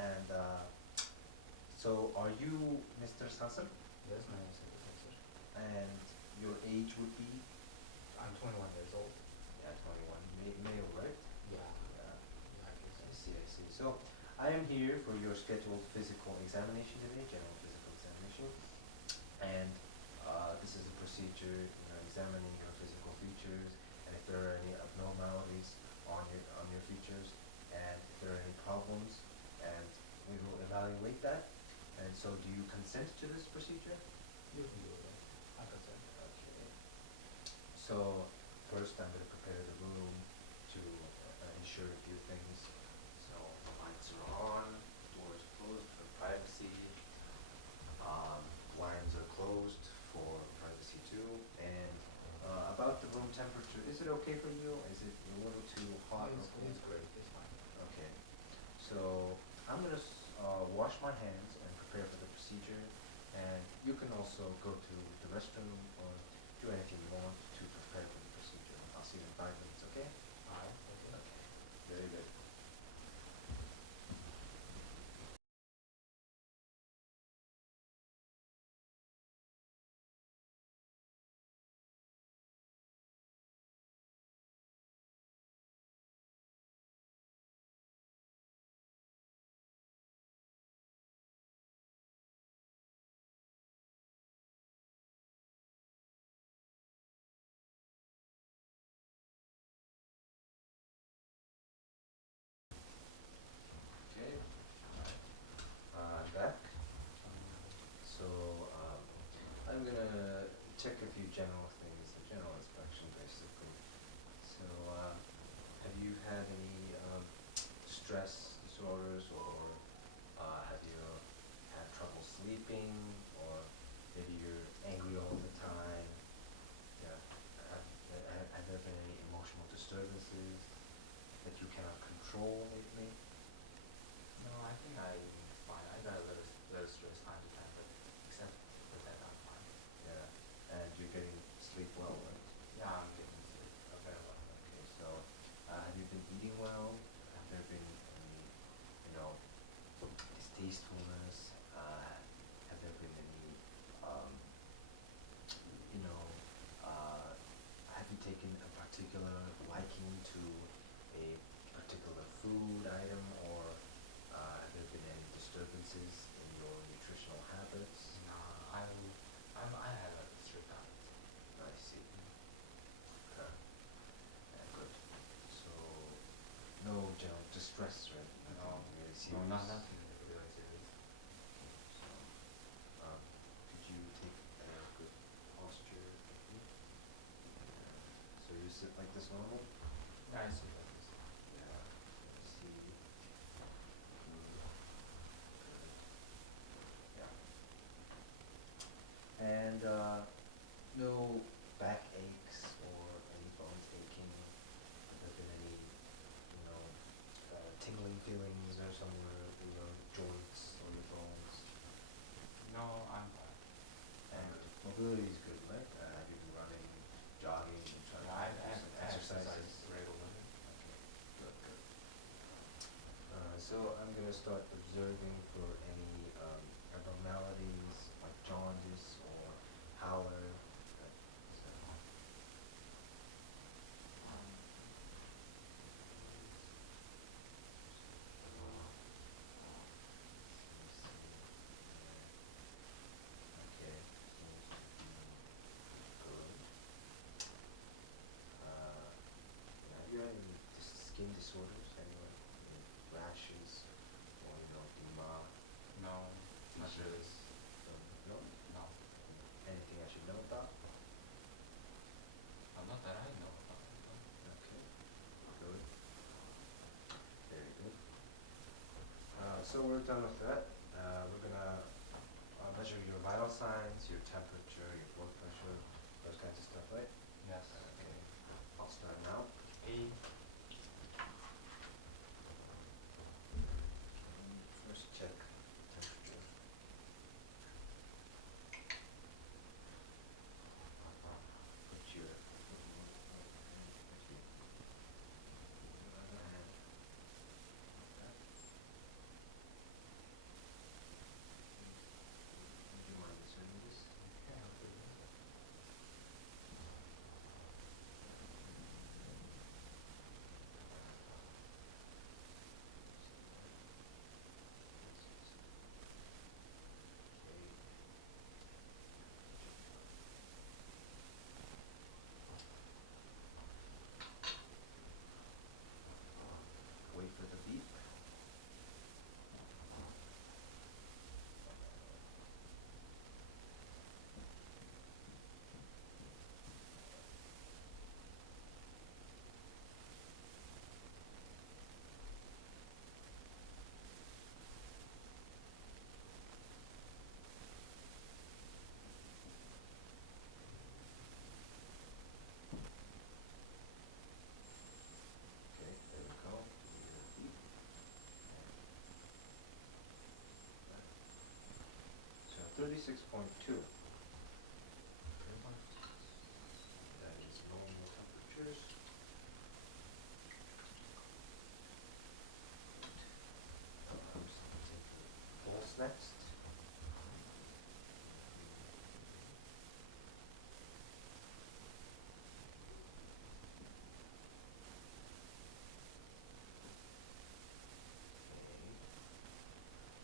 And so, are you Mr. Sasser? Yes, my name is Professor. And your age would be? I'm 21 years old. Yeah, 21. Male, right? Yeah, Yeah, exactly so. I see, I see. So, I am here for your scheduled physical examination today, general physical examination. And this is a procedure, examining your physical features, and if there are any abnormalities on your features, and if there are any problems, and we will evaluate that. And so, do you consent to this procedure? You can do it. I consent. Okay. So, first I'm going to prepare the room to ensure a few things. So, lights are on, doors closed for privacy. Blinds are closed for privacy too. And about the room temperature, is it okay for you? Is it a little too hot or cold? It's great. It's fine. Okay. So I'm gonna wash my hands and prepare for the procedure. And you can also go to the restroom or do anything you want to prepare for the procedure. I'll see you in 5 minutes. Okay? Alright, okay. Okay. Very good. Okay. I'm back. So I'm gonna check a few general things, a general inspection basically. So have you had any stress disorders, or have you had trouble sleeping, or maybe you're angry all the time? Yeah. Have there been any emotional disturbances that you cannot control lately? No, I think I'm fine. I got a little stress time to time, but except for that, I'm fine. Yeah. And you're getting sleep well, right? Yeah, I'm getting sleep very well. Okay, so have you been eating well? Have there been any, distastefulness? Have there been any, um, you know, have you taken a particular liking to a particular food item, or have there been any disturbances in your nutritional habits? Nah, I have a strict diet. I see. Huh. Yeah, good. So, no general distress, right? No, Nothing really no, serious. not nothing really serious. So, could you take a good posture with me? So you sit like this normal? Yeah, I see like this. Yeah. Let me see. Good. Good. Yeah. And no back aches or any bones aching. Have there been any, tingling feelings or somewhere in your joints or your bones? No, I'm fine. I'm And good. mobility is good, right? Have you been running, jogging, and trying Yeah, to do some I exercise exercises? regularly. Okay, good, good. So I'm gonna start observing for any abnormalities like jaundice or pallor. So, let's see. Okay, seems to be good. Have you had any skin disorders? Any rashes or edema? No, not really. Issues? No? No, Anything I should know about? not that I know about. No. Okay, good. Very good. So we're done with that. We're gonna measure your vital signs, your temperature, your blood pressure, those kinds of stuff, right? Yes. Okay. I'll start now. A. First check temperature. Put your other hand like that. 36.2. 36. That is normal temperatures. I'm just going to take the pulse next.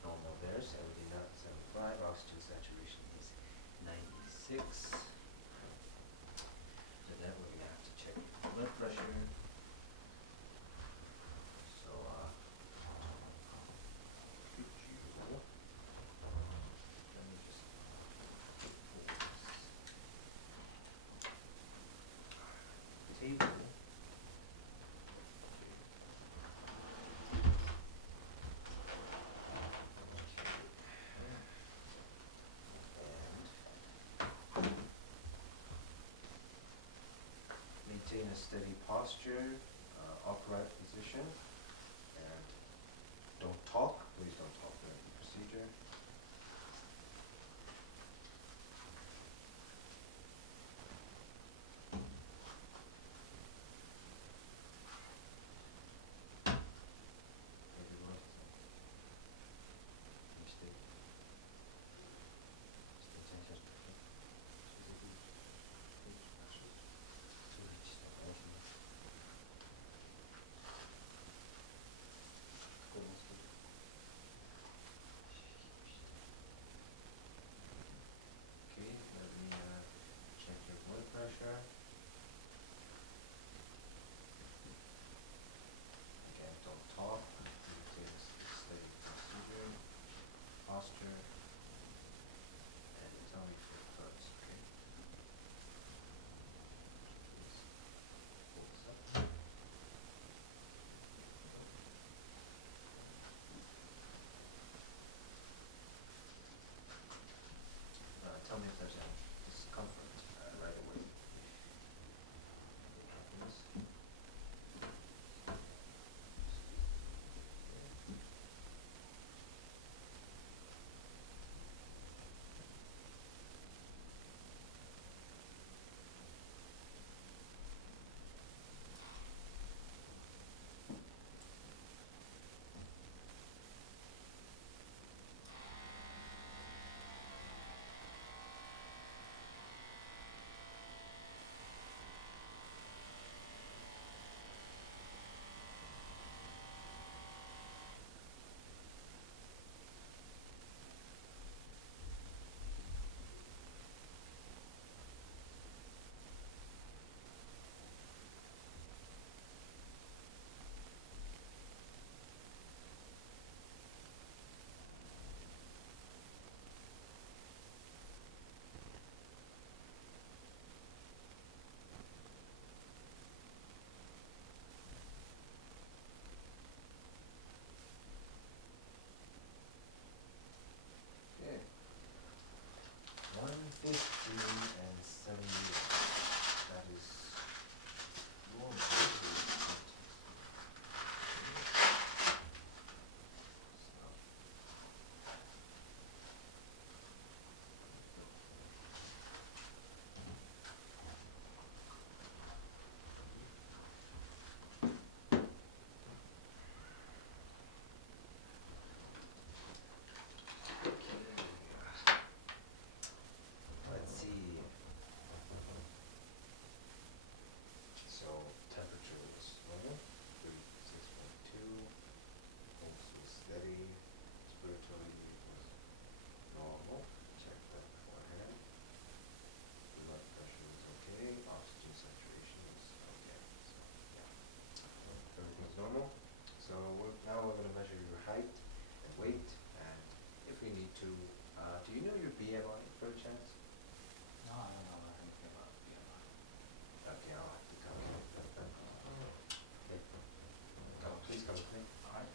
Normal there, 75. Oxygen saturation is 96. So then we're going to have to check blood pressure. So, could you, let me just pull this table. Maintain a steady posture, upright position, and don't talk. Please don't talk during the procedure. Everyone, stay tension. Okay, let me check your blood pressure. Again, don't talk. Maintain a steady posture, and tell me if it hurts, okay? Please pull this up. Tell me if there's any discomfort right away. Yes. Okay. 150 and 70. That is normal. Let's see. So temperature was normal, 36.2. Pulse was steady. Respiratory was normal. Check that beforehand. Blood pressure was okay. Oxygen saturation was okay. So yeah, everything's normal. So now we're going to measure your height and weight, and if we need to, do you know your BMI per chance? No, I don't know anything about BMI. Okay, I'll have to calculate that then. Okay. Please come with me. Alright.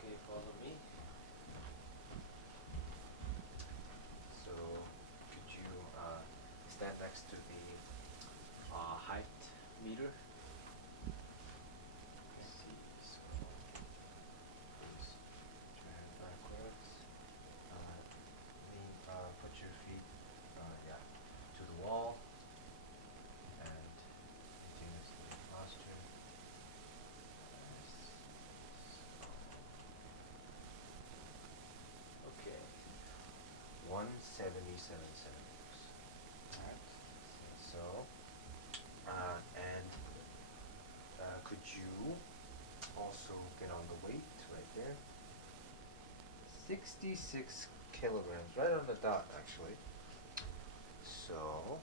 Okay, follow me. So, could you stand next to the height meter? 77 centimeters. Alright. So, and could you also get on the weight right there? 66 kilograms, right on the dot, actually. So,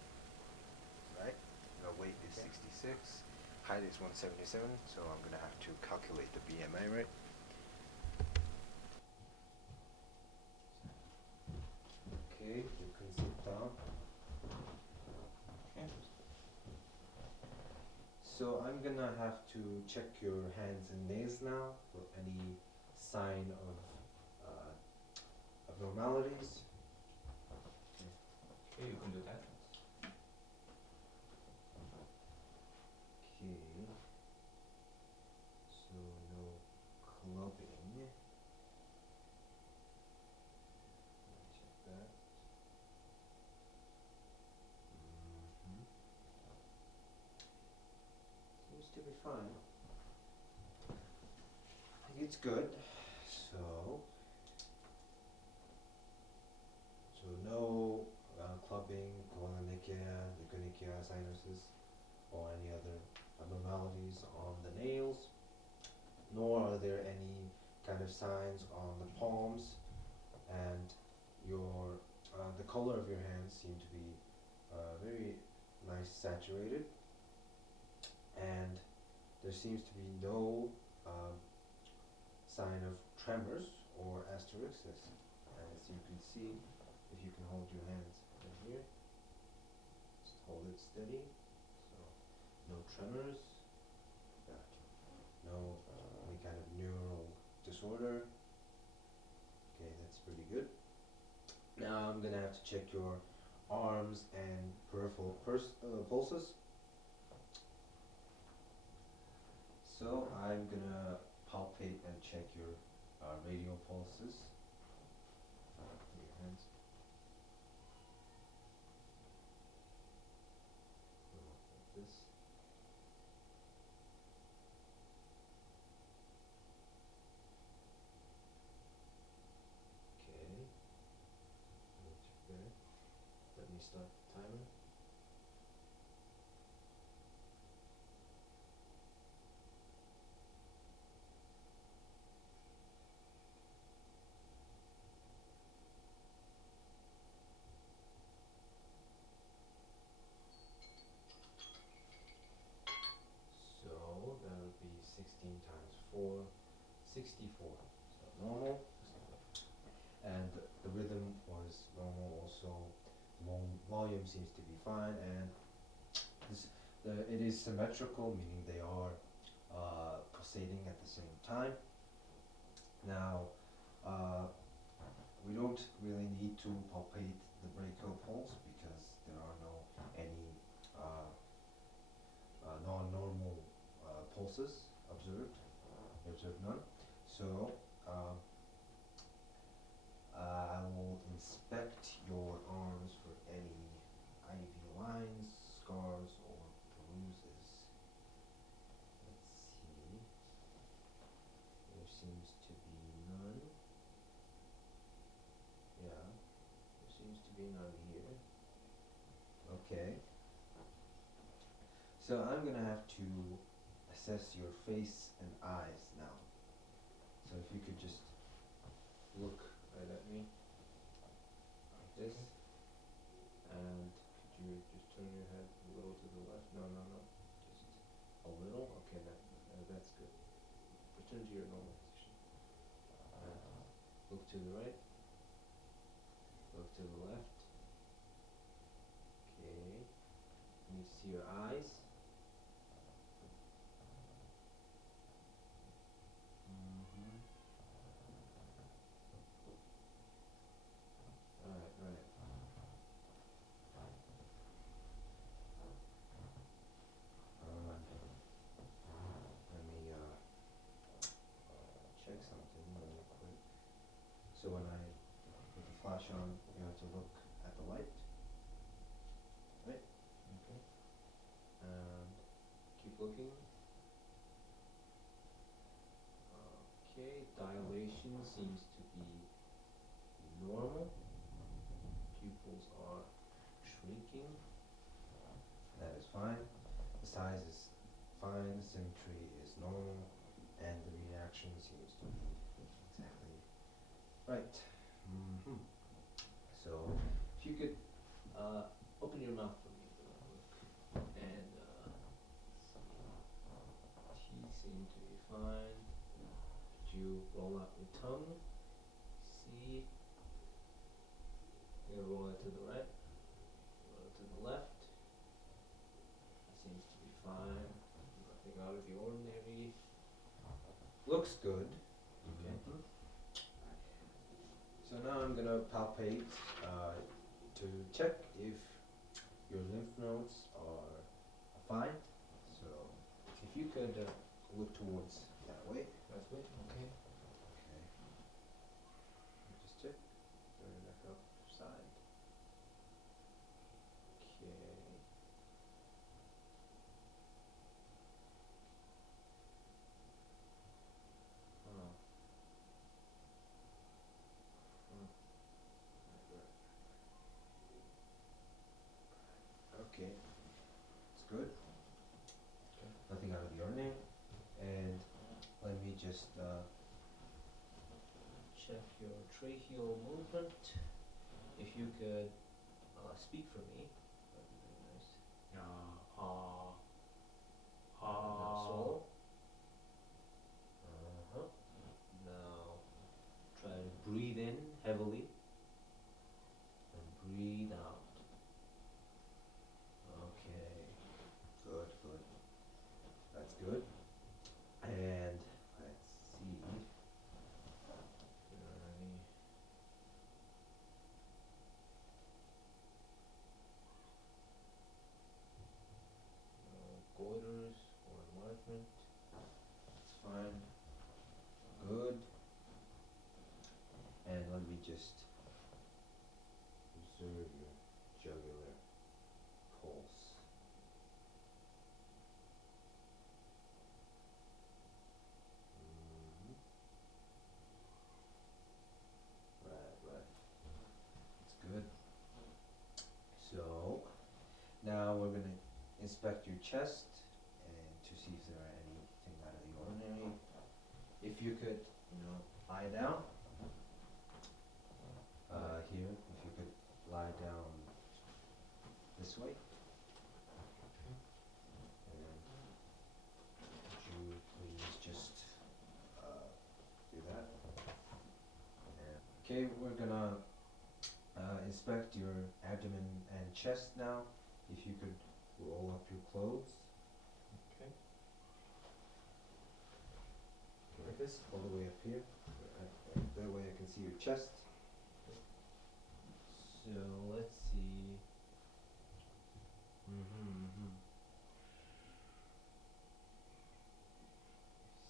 right, the weight is Okay. 66, height is 177, so I'm gonna have to calculate the BMI, right? Okay, you can sit down. Okay. So I'm gonna have to check your hands and nails now for any sign of abnormalities. Okay, you can do that. Okay. So no clubbing. Check that. Mhm. Seems to be fine. I think it's good. So, so no clubbing, colonychia, leukonychia, sinuses, or any other abnormalities on the nails, nor are there any kind of signs on the palms, and your the color of your hands seem to be very nice saturated, and there seems to be no um, sign of tremors or asterisks. As you can see, if you can hold your hands right here, just hold it steady. So no tremors, no any kind of neural disorder. Okay, that's pretty good. Now I'm gonna have to check your arms and peripheral pulses. So I'm gonna palpate and check your radial pulses. Put your hands. Like this. Okay. Not too bad. Let me start the timer. So that would be 16 times 4, 64. So normal. And the rhythm was normal also. Volume seems to be fine, and it is symmetrical, meaning they are pulsating at the same time. Now, we don't really need to palpate the brachial pulse because there are no any uh, non-normal pulses observed. We observed none. So I will inspect your arms for any IV lines, scars, or bruises. Let's see. There seems to be none. Yeah, there seems to be none here. Okay. So I'm gonna have to assess your face and eyes now. So if you could just look right at me like this, and could you just turn your head a little to the left? No, no, no, just a little. Okay, that's good. Return to your normal position. Look to the right. Look to the left. Okay. Let me see your eyes. Mm-hmm. Right, right. Let me creaking. That is fine. The size is fine. The symmetry is normal, and the reaction seems to be exactly right. So, if you could open your mouth for me, and teeth seem to be fine. Could you roll out your tongue? See, you roll it to the right, roll it to the left. Seems to be fine. Nothing out of the ordinary. Looks good. Okay. So now I'm gonna palpate to check if your lymph nodes are fine. So if you could look towards that way. That way? Okay. Okay. Let me just check. Turn it back up side. Okay. Huh. Okay. It's good. Okay. Nothing out of the ordinary. And let me just check your tracheal movement. If you could speak for me, that'd be very nice. Now swallow. Now try to breathe in heavily and breathe out. Okay. Good, good. That's good. And let's see. If there are any goiters or enlargement. That's fine. Good. And let me just observe your jugular pulse. Right, right. That's good. So now we're gonna inspect your chest and to see if there are anything out of the ordinary. If you could, lie down. Here, if you could lie down this way. And could you please just do that? Okay, we're gonna inspect your abdomen and chest now. If you could roll up your clothes. Okay. Like this, all the way up here. That way I can see your chest. So let's see.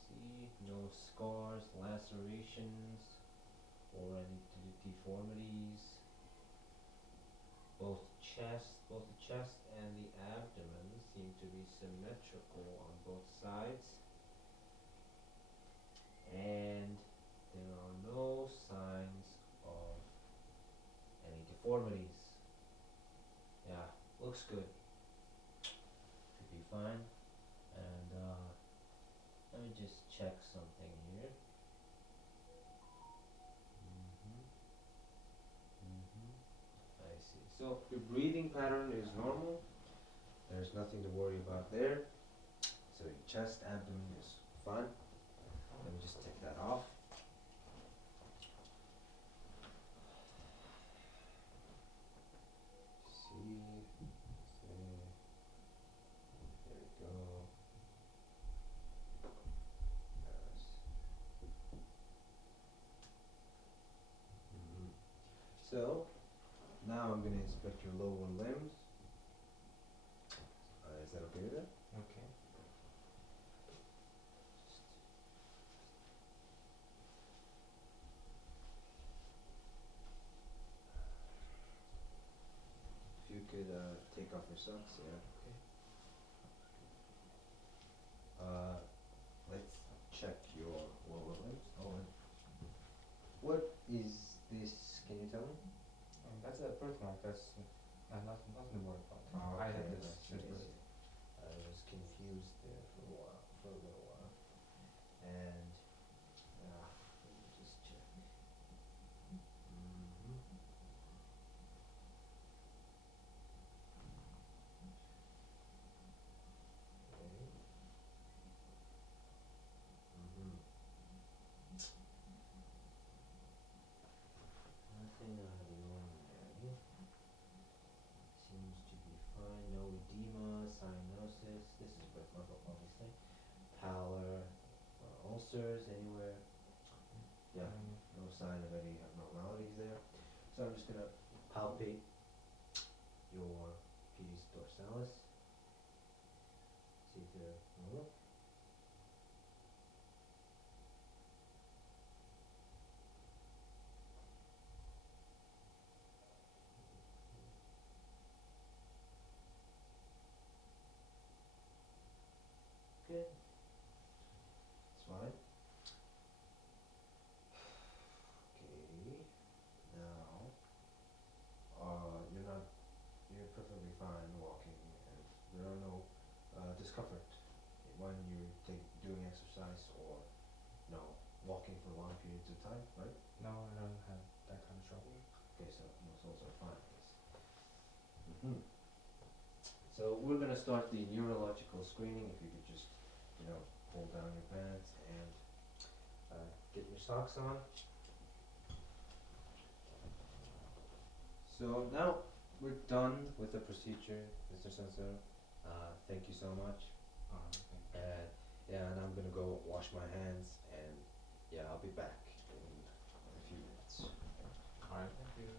See, no scars, lacerations, or any deformities. Both the chest and the abdomen seem to be symmetrical on both sides. And there are no signs of any deformities. Yeah, looks good. Could be fine. And let me just check something here. I see. So your breathing pattern is normal. There's nothing to worry about there. So your chest, abdomen is fine. Let me just take that off. See, there we go. Yes. So now I'm going to inspect your lower limbs. Is that okay with that? Okay. If you could take off your socks, yeah. Okay. Let's check your lower limbs. What is this? Can you tell me? That's a birthmark. That's nothing to worry about. Oh, I okay, had this I see, since I birth. see. I was confused there for a while, for a little while. And, let me just check. Mm-hmm. Okay. Mm-hmm. Nothing out of the ordinary. Seems to be fine. No edema, cyanosis. This is birth level, obviously. Pallor, ulcers anywhere. Yeah, no sign of any abnormalities there. So I'm just gonna palpate your pedis dorsalis. See if they're normal. Okay, it's fine. Okay, now, you're perfectly fine walking, and there are no discomfort when you're doing exercise or no walking for long periods of time, right? No, I don't have that kind of trouble. Okay, so muscles are fine, I guess. Mm-hmm. So we're gonna start the neurological screening. If you could just, pull down your pants and get your socks on. So now we're done with the procedure, Mr. Sensor. Thank you so much. Thank you. Yeah, and I'm gonna go wash my hands, and yeah, I'll be back in a few minutes. Alright, thank you.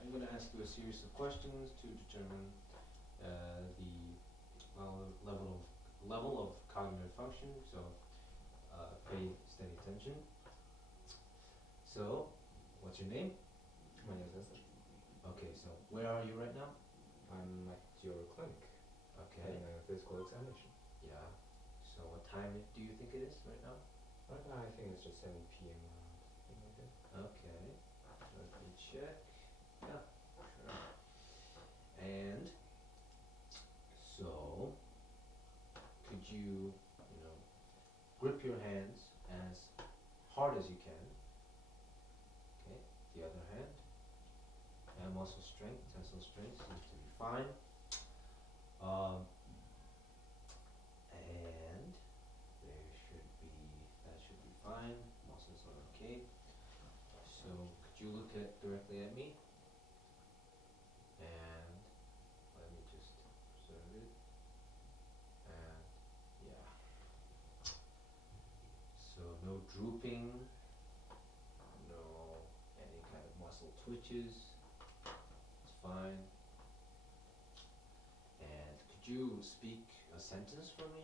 I'm gonna ask you a series of questions to determine the level of cognitive function. So pay steady attention. So, what's your name? My name is Esther. Okay, so where are you right now? I'm at your clinic Okay. having a physical examination. Yeah. So what time do you think it is right now? Right now I think it's just 7 p.m. around. Something like that. Okay. Let me check. Yeah, sure. And so, could you, grip your hands as hard as you can. Okay. The other hand. And muscle strength, tensile strength seems to be fine. Um, and that should be fine. Muscles are okay. So could you look directly at me? And let me just observe it. And yeah. So no drooping, no any kind of muscle twitches. It's fine. And could you speak a sentence for me?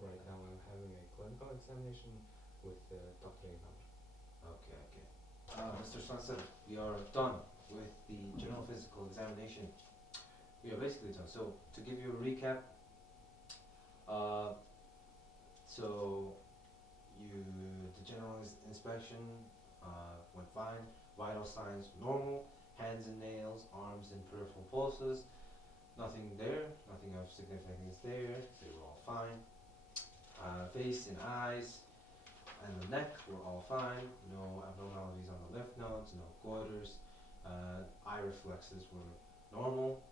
Right now I'm having a clinical examination with Dr. Amar. Okay. Mr. Swanson, we are done with the general physical examination. We are basically done. So to give you a recap, uh, so the general inspection went fine. Vital signs normal. Hands and nails, arms and peripheral pulses. Nothing there. Nothing of significance there. They were all fine. Face and eyes and the neck were all fine. No abnormalities on the lymph nodes. No goiters. Eye reflexes were normal.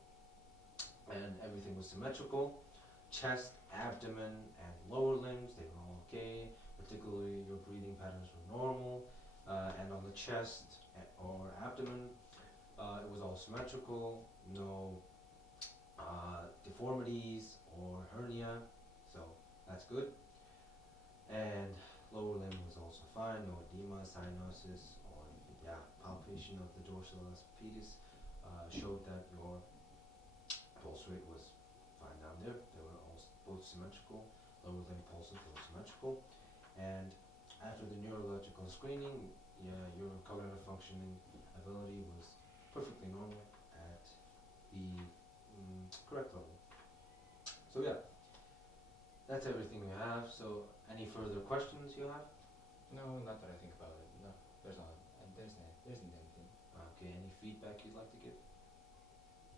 And everything was symmetrical. Chest, abdomen, and lower limbs, they were all okay. Particularly your breathing patterns were normal. And on the chest or abdomen, it was all symmetrical. No deformities or hernia, so that's good. And lower limb was also fine. No edema, cyanosis, or palpation of the dorsalis pedis showed that your lower limb pulses were symmetrical, and after the neurological screening, yeah, your cognitive functioning ability was perfectly normal at the correct level. So yeah, that's everything we have. So any further questions you have? No, not that I think about it. No, there's not. There isn't anything. Okay, any feedback you'd like to give?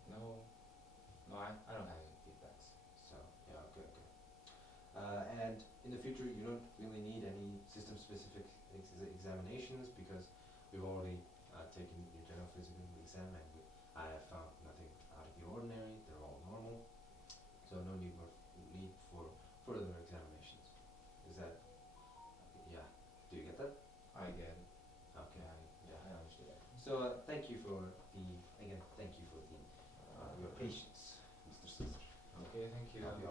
No, no, I don't have any feedbacks. So yeah, okay, okay. And in the future, you don't really need any system-specific examinations because we've already taken your general physical exam, and I have found nothing out of the ordinary. They're all normal, so no need for further examinations. Is that yeah? Do you get that? I get it. Okay. Yeah, I understood that. So thank you for the thank you for the your patience, Mr. Caesar. Okay, thank you. Happy